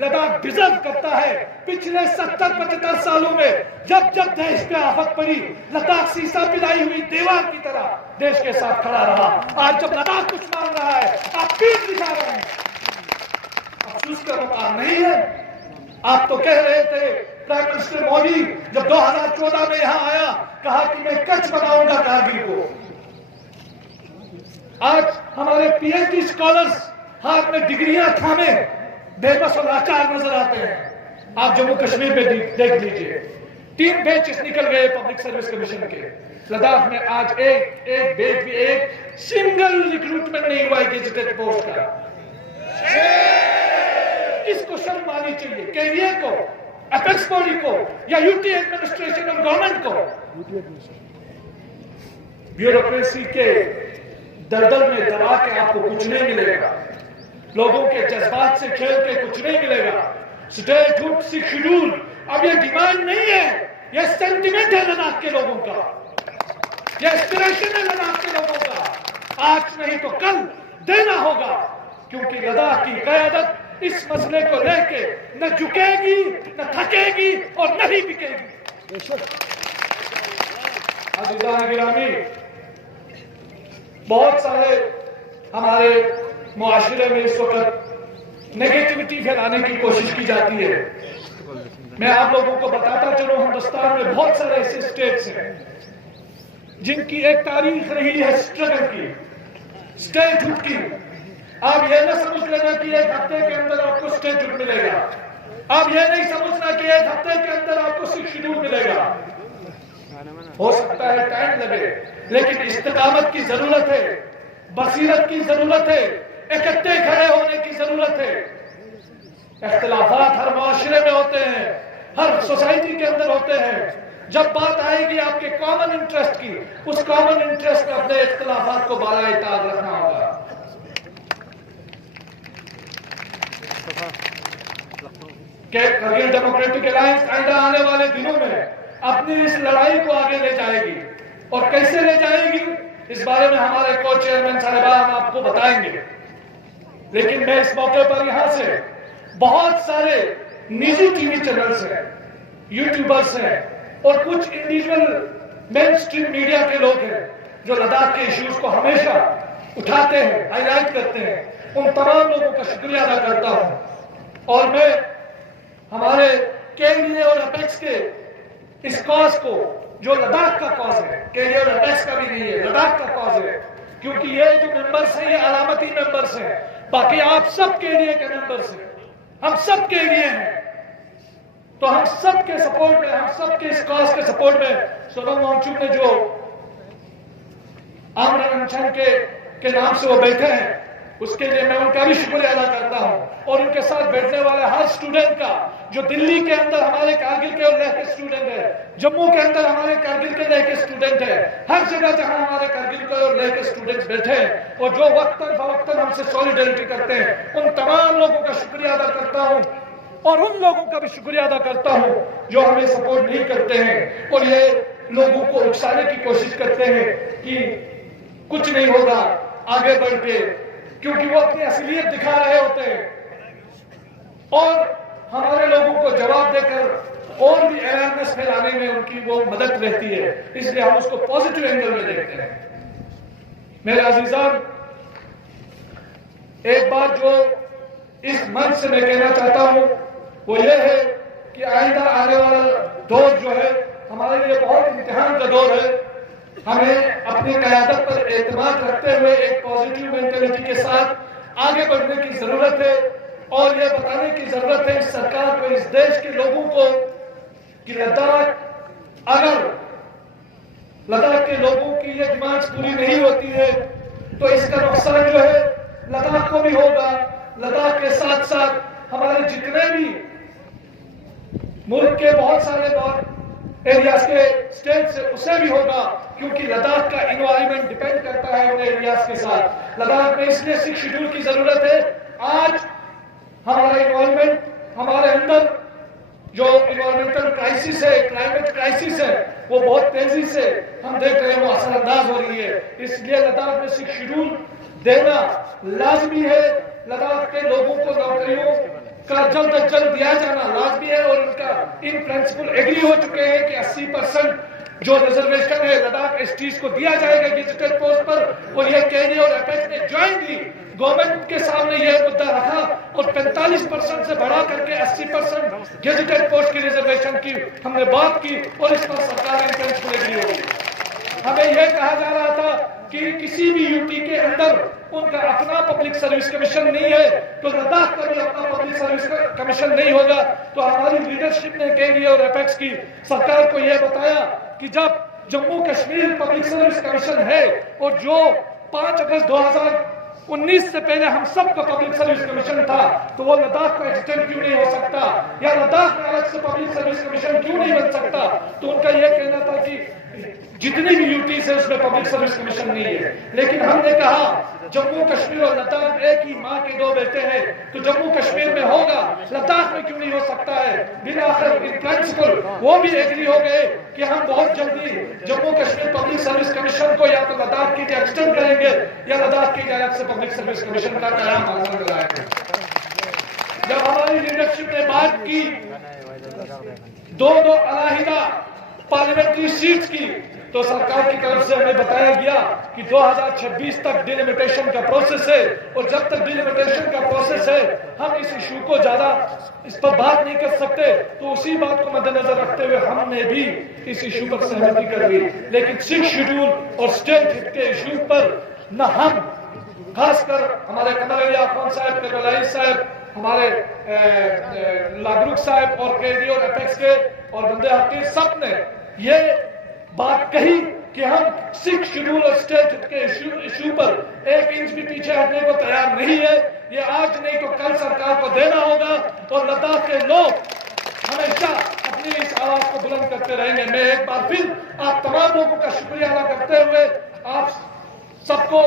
Ladakh deserve کرتا ہے. پچھلے 70-75 سالوں میں جب جب دیش پہ آفت پڑی لداخ سیسا پلائی ہوئی دیوار کی طرح دیش کے ساتھ کھڑا رہا. آج جب لداخ کچھ مانگ رہا ہے آپ پیٹ دکھا رہے ہیں. افسوس کا مقام نہیں ہے. آپ تو کہہ رہے تھے پرائم منسٹر مودی جب 2014 میں یہاں آیا کہا کہ میں کچھ بناؤں گا کارگل کو. آج ہمارے پی ایچ ڈی اسکالرز ہاتھ میں ڈگریاں تھامے بے بس اور لاچار نظر آتے ہیں. آپ جموں کشمیر میں دیکھ لیجئے 3 بیچز نکل گئے پبلک سروس کمیشن کے. لداخ میں آج ایک بیچ بھی ایک سنگل ریکروٹمنٹ نہیں ہوا ہے گیزیٹڈ پوسٹ کا. اس کو شرم آنی چاہیے کیریئ کو, اپیکس باڈی کو یا یو ٹی ایڈمنسٹریشن اور گورنمنٹ کو. بیوروکریسی کے دلدل میں دبا کے آپ کو کچھ نہیں ملے گا. لوگوں کے جذبات سے کھیل کے کچھ نہیں ملے گا. اسٹیٹ ہوڈ سکھ شیڈول اب یہ ڈیمانڈ نہیں ہے, یہ سینٹیمنٹ ہے لداخ کے لوگوں کا, یہ اسپریشن ہے لداخ کے لوگوں کا. آج نہیں تو کل دینا ہوگا کیونکہ لداخ کی قیادت اس مسئلے کو لے کے نہ جھکے گی نہ تھکے گی اور نہ ہی بکے گی. عزیزان گرامی, بہت سارے ہمارے معاشرے میں اس وقت نیگیٹیوٹی پھیلانے کی کوشش کی جاتی ہے. میں آپ لوگوں کو بتاتا چلوں ہندوستان میں بہت سارے ایسے اسٹیٹس ہیں جن کی ایک تاریخ رہی ہے اسٹرگل کی, اسٹیٹ ہوڈ کی. آپ یہ نہ سمجھ لینا کہ ایک ہفتے کے اندر آپ کو اسٹیٹ ہوڈ ملے گا. آپ یہ نہیں سمجھنا کہ ایک ہفتے کے اندر آپ کو سکھ شیڈول ملے گا. ہو سکتا ہے ٹائم لگے لیکن استقامت کی ضرورت ہے, بصیرت کی ضرورت ہے, اکٹھے کھڑے ہونے کی ضرورت ہے. اختلافات ہر معاشرے میں ہوتے ہیں, ہر سوسائٹی کے اندر ہوتے ہیں. جب بات آئے گی آپ کے کامن انٹرسٹ کی, اس کامن انٹرسٹ میں اپنے اختلافات کو بالائے تاج رکھنا ہوگا. کرگل ڈیموکریٹک الائنس آئندہ آنے والے دنوں میں اپنی اس لڑائی کو آگے لے جائے گی. اور کیسے لے جائے گی اس بارے میں ہمارے کو چیئرمین صاحبان آپ کو بتائیں گے. لیکن میں اس موقع پر یہاں سے بہت سارے نجی ٹی وی چینلز ہیں, یوٹیوبرز ہیں اور کچھ انڈیویجول مین اسٹریم میڈیا کے لوگ ہیں جو لداخ کے ایشوز کو ہمیشہ اٹھاتے ہیں, ہائی لائٹ کرتے ہیں. ان تمام لوگوں کا شکریہ ادا کرتا ہوں. اور میں ہمارے کیریئر اور اپیکس کے اس کاز کو جو لداخ کا کاز ہے, کیریئر اور اپیکس کا بھی نہیں ہے, لداخ کا کاز ہے, کیونکہ یہ جو ممبرس ہیں یہ علامتی ممبرس ہیں. باقی آپ سب کیریئر کے ممبرس ہیں, ہم سب کے لیے ہیں. تو ہم سب کے سپورٹ میں, ہم سب کے اس کاز کے سپورٹ میں سونم وانگچک نے جو آمرن انشن کے نام سے وہ بیٹھے ہیں اس کے لیے میں ان کا بھی شکریہ ادا کرتا ہوں. اور ان کے ساتھ بیٹھنے والے ہر اسٹوڈنٹ کا جو دلی کے اندر ہمارے کارگل کے اور لیہ کے اسٹوڈنٹ ہے, جموں کے اندر ہمارے کارگل کے لیہ کے اسٹوڈنٹ ہے, ہر جگہ جہاں ہمارے کارگل کے اور لیہ کے اسٹوڈنٹس بیٹھے ہیں اور جو وقتاً فوقتاً ہم سے سولیڈیرٹی کرتے ہیں, ان تمام لوگوں کا شکریہ ادا کرتا ہوں. اور ان لوگوں کا بھی شکریہ ادا کرتا ہوں جو ہمیں سپورٹ نہیں کرتے ہیں اور یہ لوگوں کو اکسانے کی کوشش کرتے ہیں کہ کچھ نہیں ہوگا آگے بڑھ کے, کیونکہ وہ اپنی اصلیت دکھا رہے ہوتے ہیں اور ہمارے لوگوں کو جواب دے کر اور بھی اویئرنیس پھیلانے میں ان کی وہ مدد رہتی ہے. اس لیے ہم اس کو پازیٹیو اینگل میں دیکھتے ہیں. میرے عزیزان, ایک بات جو اس منچ سے میں کہنا چاہتا ہوں وہ یہ ہے کہ آئندہ آنے والا دور جو ہے ہمارے لیے بہت امتحان کا دور ہے. ہمیں اپنی قیادت پر اعتماد رکھتے ہوئے ایک پازیٹیو مینٹلٹی کے ساتھ آگے بڑھنے کی ضرورت ہے اور یہ بتانے کی ضرورت ہے اس سرکار کو, اس دیش کے لوگوں کو کہ اگر لداخ کے لوگوں کی یہ ڈیمانڈز پوری نہیں ہوتی ہے تو اس کا نقصان جو ہے لداخ کو بھی ہوگا. لداخ کے ساتھ ساتھ ہمارے جتنے بھی ملک کے بہت سارے ایریاز کے اسٹیٹس اسے بھی ہوگا, کیونکہ لداخ کا انوائرمنٹ ڈیپینڈ کرتا ہے ان ایریاز کے ساتھ. لداخ میں اس لیے سکھ شیڈول کی ضرورت ہے. آج ہمارا انوائرمنٹ, ہمارے اندر جو انوائرمنٹل کرائسس ہے, کلائمیٹ کرائسس ہے, وہ بہت تیزی سے ہم دیکھ رہے ہیں وہ اثر انداز ہو رہی ہے. اس لیے لداخ میں سکھ شیڈول دینا لازمی ہے. لداخ کے لوگوں کو نوکریوں کا جلد از جلد دیا جانا لازمی ہے اور ان کا ان پرنسپل ایگری ہو چکے ہیں کہ 80% جو ریزرویشن ہے لداخ ایس ٹیز کو دیا جائے گا گیزیٹڈ پوسٹ پر. اور یہ کینی اور اپیک نے جوائنٹلی گورنمنٹ کے سامنے یہ مدعا رکھا اور 45% سے بڑھا کر کے 80% گیزیٹڈ پوسٹ کی ریزرویشن کی ہم نے بات کی اور اس پر سرکار ان پرنسپل ایگری ہو گئی. ہمیں یہ کہا جا رہا تھا کہ کسی بھی یوٹی کے اندر ان کا اپنا پبلک سروس کمیشن نہیں ہے تو لداخ کا بھی اپنا پبلک سروس کمیشن نہیں ہوگا. تو ہماری لیڈرشپ نے KDA اور اپیکس کی سرکار کو یہ بتایا کہ جب Jammu Kashmir public service commission ہے اور جو 5 اگست 2019 سے پہلے ہم سب کا پبلک سروس کمیشن تھا تو وہ لداخ کا ایکسٹینڈ کیوں نہیں ہو سکتا یا لداخ میں الگ سے پبلک سروس کمیشن کیوں نہیں بن سکتا. تو ان کا یہ کہنا تھا کہ جتنی بھی یوٹیز ہے اس میں پبلک سروس کمیشن نہیں ہے. لیکن ہم نے کہا جموں کشمیر اور لداخ ایک ہی ماں کے 2 بیٹے ہیں تو جموں کشمیر میں ہوگا لداخ میں کیوں نہیں ہو سکتا ہے. بالآخر ان پرنسپل وہ بھی ایگری ہو گئے کہ ہم بہت جلدی Jammu Kashmir public service commission کو یا تو لداخ کے لیے ایکسٹینڈ کریں گے یا لداخ کے لیے الگ سے پبلک سروس کمیشن کا قیام حاصل کرائیں گے. جب ہماری لیڈرشپ نے بات کی 2 علیحدہ پارلیمنٹری سیٹس کی تو سرکار کی طرف سے ہمیں بتایا گیا کہ 2026 تک ڈیلیمیٹیشن کا پروسیس ہے اور جب تک ڈیلیمیٹیشن کا پروسیس ہے ہم اس ایشو کو زیادہ اس پر بات نہیں کر سکتے. تو اسی بات کو مد نظر رکھتے ہوئے ہم نے بھی اس ایشو پر سہمتی کر لی. لیکن 6 شیڈول اور اسٹیٹ ہٹ کے ایشو پر نہ ہم خاص کر ہمارے قمر علی خان صاحب کربلائی صاحب ہمارے لاگروک صاحب اور KDA اور اپیکس کے اور بندے حقیر سب نے یہ بات کہی کہ ہم 6 شیڈول اور اسٹیٹ ہٹ کے ایشو پر 1 انچ بھی پیچھے ہٹنے کو تیار نہیں ہے. یہ آج نہیں تو کل سرکار کو دینا ہوگا اور لداخ کے لوگ ہمیشہ اپنی اس آواز کو بلند کرتے رہیں گے. میں ایک بار پھر آپ تمام لوگوں کا شکریہ ادا کرتے ہوئے آپ سب کو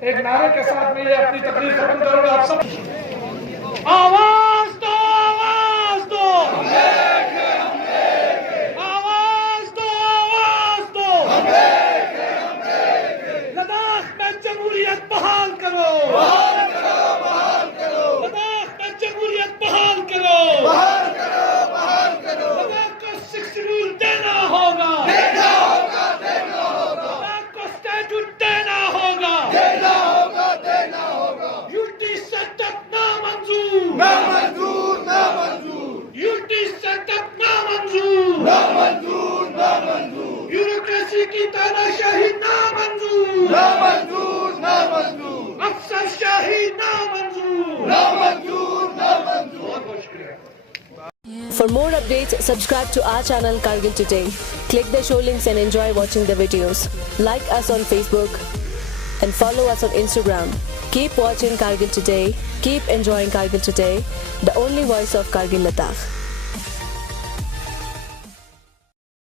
ایک نعرے کے ساتھ میں یہ اپنی تقریر ختم کروں گا. آپ سب آواز دو, آواز دو, آواز دو, آواز دو. لداخ میں جمہوریت بحال کرو, لداخ میں جمہوریت بحال کرو, لداخ کو 6 شیڈول دینا ہوگا, لداخ کو اسٹیٹوٹ دینا ہوگا. یوٹی سیٹ اپ نامنظور, یوٹی سیٹ اپ نامنظور, بیوروکریسی کی تاناشاہی نامنظور, افسر شاہی نامنظور. بہت بہت شکریہ. For more updates, subscribe to our channel Kargil Today. Click the show links and enjoy watching the videos. Like us on Facebook and follow us on Instagram. Keep watching Kargil Today. Keep enjoying Kargil Today, the only voice of Kargil Ladakh.